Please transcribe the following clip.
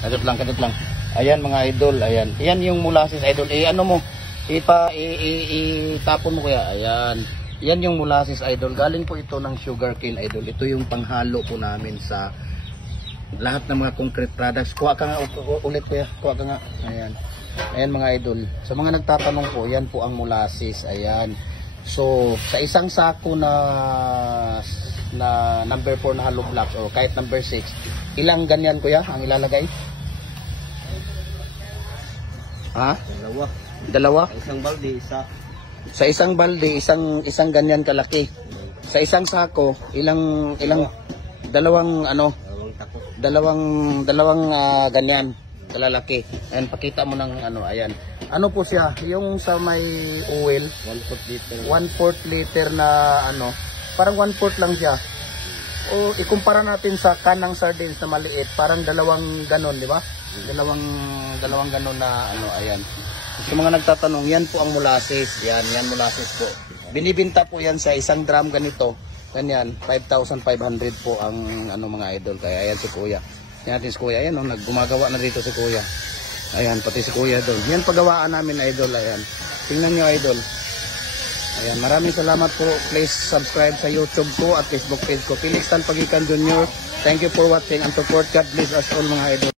Kadot lang. Ayan mga idol, ayan. Ayan yung molasses idol. Ano mo? Itapon mo kuya. Ayan. Yan yung molasses idol. Galing po ito ng sugarcane idol. Ito yung panghalo po namin sa lahat ng mga concrete products. Kuha ka nga ulit kuya. Kuha ka nga. Ayan. Ayan mga idol. Sa mga nagtatanong po, yan po ang molasses. Ayan. So, sa isang sako na number 4 na hollow blocks o kahit number 6, ilang ganyan kuya ang ilalagay? Ha? Dalawa? Isang balde, isa. Sa isang balde, isang ganyan kalaki. Sa isang sako, ilang dalawang ganyan kalalaki. Ayan, pakita mo ng ayan. Ano po siya? Yung sa may oil, 1/4 liter. 1/4 liter na parang 1/4 lang siya. O ikumpara natin sa kanang sardines na maliit, parang dalawang ganon, di ba? Dalawang ganon na ayan. Sa mga nagtatanong, yan po ang molasses. Yan molasses po. Binibinta po yan sa isang drum ganito. Ganyan, 5,500 po ang mga idol. Kaya ayan si Kuya. Yan natin si Kuya. Ayan, gumagawa na dito si Kuya. Ayan, pati si Kuya doon. Yan paggawaan namin idol. Ayan. Tingnan nyo idol. Ayan, maraming salamat po. Please subscribe sa YouTube ko at Facebook page ko. Felix Tan Pagikan Jr. Thank you for watching and support. God bless us all mga idol.